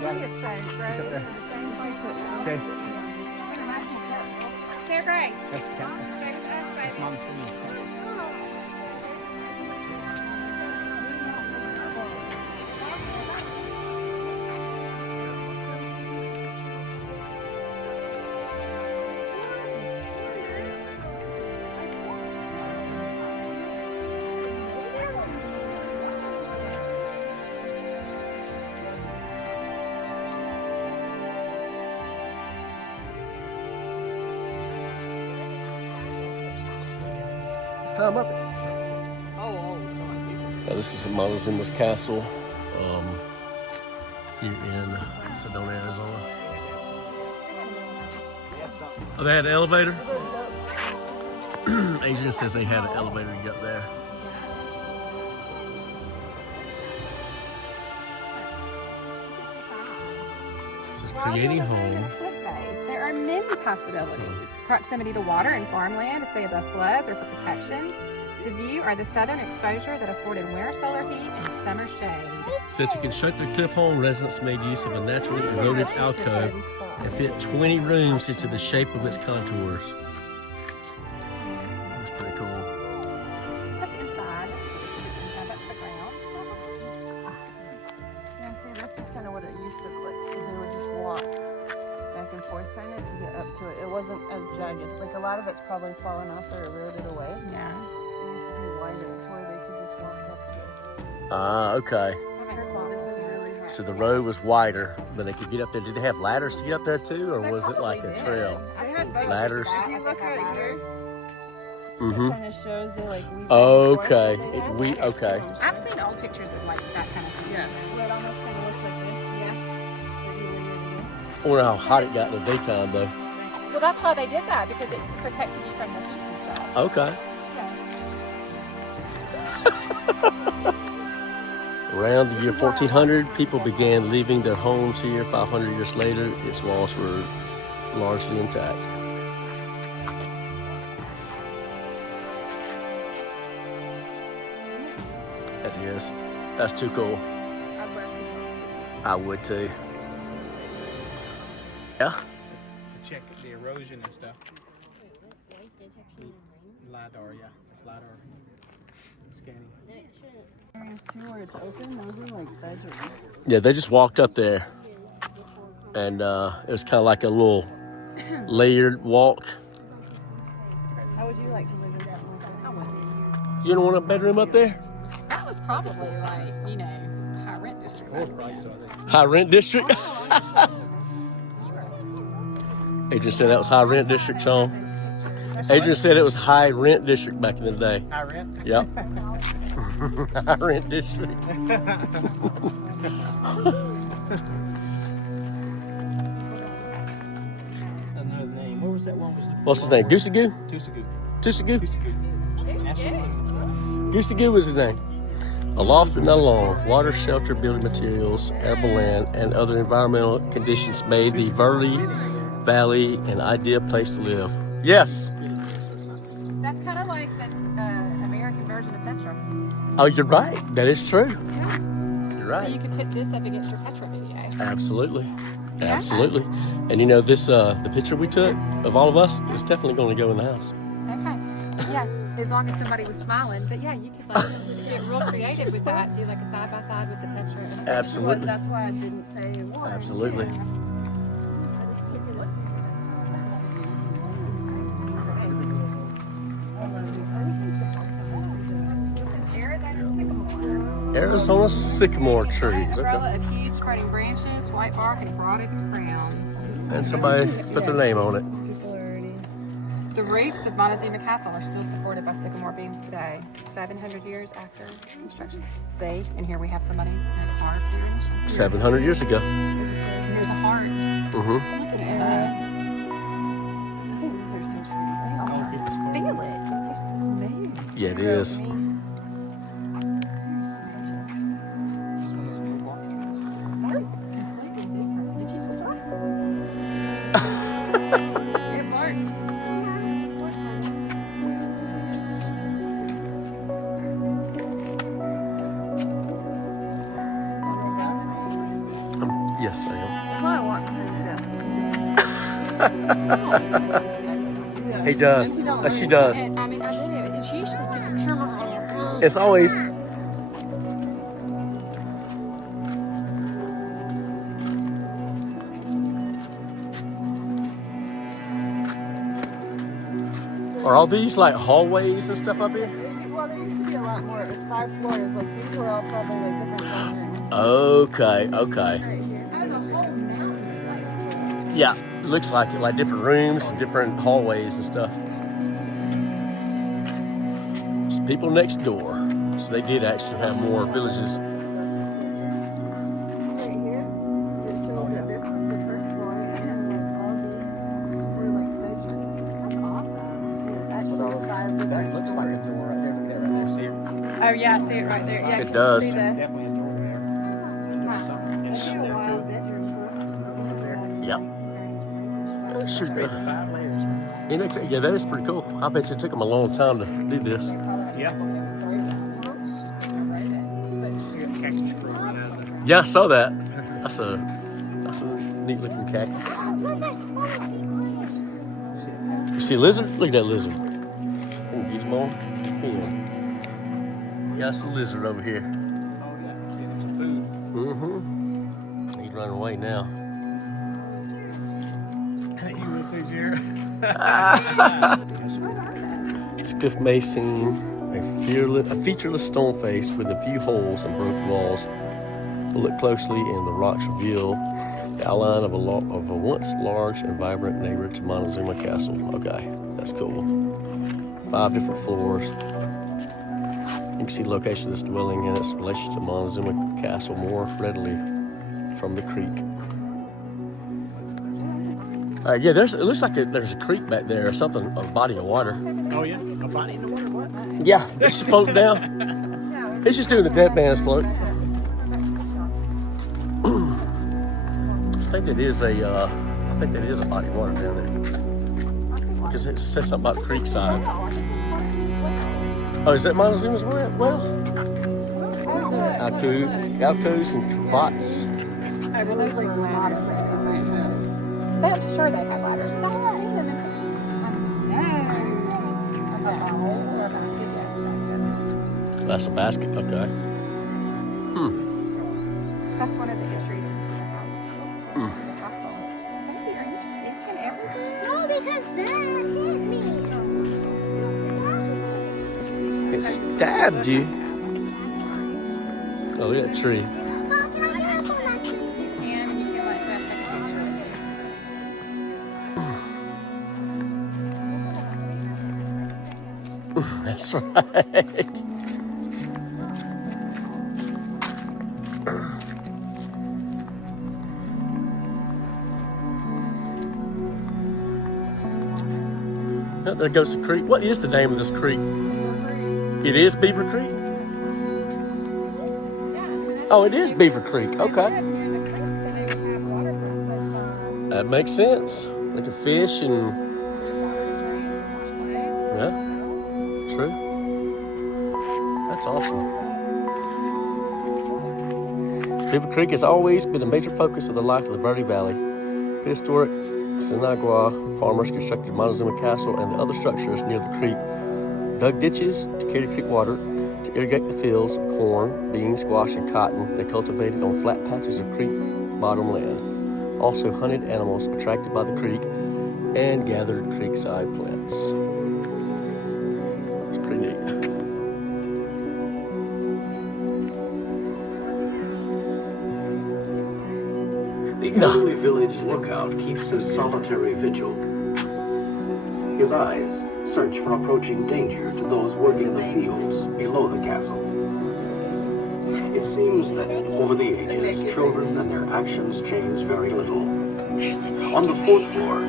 got it. Chase. Sarah Grace. That's the cat. Stay with us, That's baby. Mama Sue's cat. Time up. Now, this is Montezuma's castle here in Sedona, Arizona. Oh, they had an elevator? Adrian says they had an elevator to get up there. This is creating home. There are many possibilities. Proximity to water and farmland to stay above floods or for protection. The view or the southern exposure that afforded winter solar heat and summer shade. So to construct their cliff home, residents made use of a naturally eroded alcove and fit 20 rooms into the shape of its contours. That's pretty cool. That's inside. That's just a picture of inside. That's the ground. Yeah, see, this is kind of what it used to look like. So they would just walk back and forth kind of to get up to it. It wasn't as jagged. Like a lot of it's probably fallen off or eroded away. Yeah. It used to be wider to where they could just walk up to it. Ah, okay. This is really hard. So the road was wider, but they could get up there. Did they have ladders to get up there too, or was it like a trail? They had boats. Ladders. If you look at yours, Mm-hmm. it kind of shows they like weave Okay. back and forth. We okay. I've seen old pictures of like that kind of thing. Yeah, where it almost kind of looks like this. Yeah. Where you layer it in. I wonder how hot it got in the daytime though. Well, that's why they did that, because it protected you from the heat and stuff. Okay. Around the year 1400, people began leaving their homes here. 500 years later, its walls were largely intact. That is. That's too cool. I'd wear it. I would too. Yeah. To check the erosion and stuff. LiDAR, yeah. It's LiDAR. Scanning. Areas too where it's open, those are like bedrooms. Yeah, they just walked up there. And it was kind of like a little layered walk. How would you like to live in something like that? I wouldn't. You don't want a bedroom up there? That was probably like, you know, high rent district. back then. High rent district? Adrian said that was high rent district, Sean. Adrian said it was high rent district back in the day. High rent? Yep. High rent district. Another name. What was that one? What's his name? Goosey Goo? Tusagoo. Tusagoo? Tusagoo. Goosey Goo was his name. Aloft but not alone, water, shelter, building materials, arable land, and other environmental conditions made the Verdi Valley an ideal place to live. Yes. That's kind of like the American version of Petra. Oh, you're right. That is true. Yeah. You're So right. you can put this up against your Petra video. Absolutely. Yeah. Absolutely. And you know, this the picture we took of all of us is definitely going to go in the house. Okay. Yeah, as long as somebody was smiling. But yeah, you could like get real creative with that. Do like a side by side with the Petra. And Absolutely. That's why I didn't say one. Absolutely. Arizona sycamore trees. Okay. Umbrella of huge spreading branches, white bark, and broadened crowns. And somebody put their name on it. People are already. The roofs of Montezuma Castle are still supported by sycamore beams today, 700 years after construction. See, and here we have somebody that carved your initial. 700 years ago. Here's a heart. Mm-hmm. Look at that. I think these are so pretty. Feel it. It's so smooth. Yeah, it is. Very smooth. That is completely different. Did you just talk? Hey, Mark. Yes, I am. That's why I want to. He does. She does. I mean, I do. It's usually It's always. Are all these like hallways and stuff up here? Well, there used to be a lot more. It was 5 floors. Like these were all probably like different bedrooms. Okay. Right here. Yeah, it looks like it, like different rooms and different hallways and stuff. It's people next door. So they did actually have more villages. Right here, it shows that this was the first floor, and like all these were like bedrooms. That's awesome. It's actually 5 That different looks like a stories. door right there. Look at it right there. See it? Oh yeah, I see it right there. Yeah, It you does. See the, Definitely a door there. Window or something. That'd Yes, be a there wild too. bedroom, huh? Yep. Shoot, 5 layers. yeah, that is pretty cool. I bet it took them a long time to do this. Yeah. See the cactus growing right out of there. Yeah, I saw that. That's a neat looking cactus. You see a lizard? Look at that lizard. Oh, get him on film. Yeah, that's a lizard over here. Oh, yeah. See, there's some food. Mm-hmm. He's running away now. You with through here? It's Cliff Mason, a featureless stone face with a few holes and broken walls. But look closely and the rocks reveal the outline of a once large and vibrant neighbor to Montezuma Castle. Okay, that's cool. 5 different floors. You can see the location of this dwelling and its relation to Montezuma Castle more readily from the creek. Yeah, it looks like there's a creek back there or something, a body of water. Oh, yeah? A body in the water? What? Yeah, it's floating down. It's just doing the dead man's float. I think that is a body of water down there. Because it says something about creek side. Oh, is that Montezuma's well? Alcoves and cavots. oh, well, those were ladders. I'm sure they have ladders. 'Cause I've seen them in That's a basket, okay. That's one of the entries into the house. To the castle. Baby, are you just itching everything? No, because that hit me. It stabbed you. Oh, look at that tree. Mom, can I get a phone actually? And you can let Jessica That's right. Oh, there goes the creek. What is the name of this creek? It is Beaver Creek? Oh, it is Beaver Creek. Okay. near the creek, so they would have water for That makes sense. They can fish and, yeah, true. That's awesome. Beaver Creek has always been a major focus of the life of the Verde Valley. Prehistoric Sinagua farmers constructed Montezuma Castle and the other structures near the creek, dug ditches to carry the creek water, to irrigate the fields of corn, beans, squash, and cotton they cultivated on flat patches of creek bottom land. Also hunted animals attracted by the creek and gathered creekside plants. It's pretty neat. The elderly village lookout keeps a solitary vigil. His eyes search for approaching danger to those working the fields below the castle. It seems that over the ages, children and their actions change very little. On the 4th floor,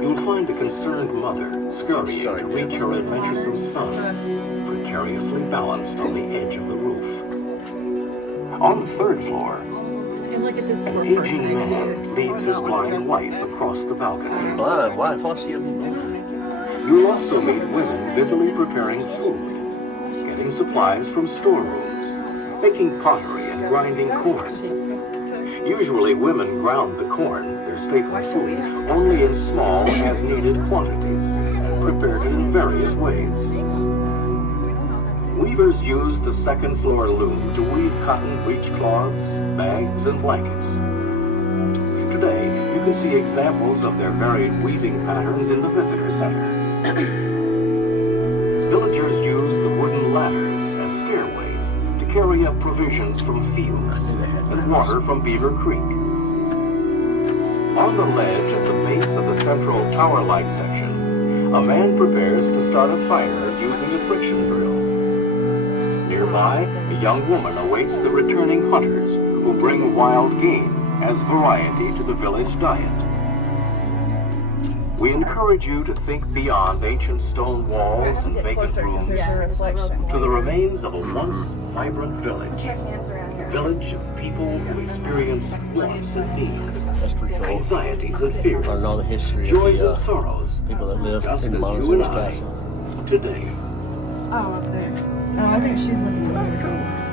you'll find a concerned mother scurrying to reach her adventuresome son, precariously balanced on the edge of the roof. On the 3rd floor, And look at this an poor aging person over here. man leads his blind wife across the balcony. Blind wife, what's she? You'll also meet women busily preparing food, getting supplies from storerooms, making pottery and grinding corn. Usually women ground the corn, their staple food, only in small, as-needed quantities, and prepared it in various ways. Weavers used the second floor loom to weave cotton breechcloths, bags, and blankets. Today, you can see examples of their varied weaving patterns in the visitor center. Villagers used the wooden ladders as stairways to carry up provisions from fields and water from Beaver Creek. On the ledge at the base of the central tower-like section, a man prepares to start a fire using a friction drill. Nearby, a young woman awaits the returning hunters who bring wild game as variety to the village diet. We encourage you to think beyond ancient stone walls and vacant rooms to the remains of a once vibrant village. A village of people who experience wants and needs, That's pretty cool. anxieties and fears, I don't know the history joys of and sorrows, people that live just in as you Montezuma's and I castle. today. Oh, up there. No, I think she's looking for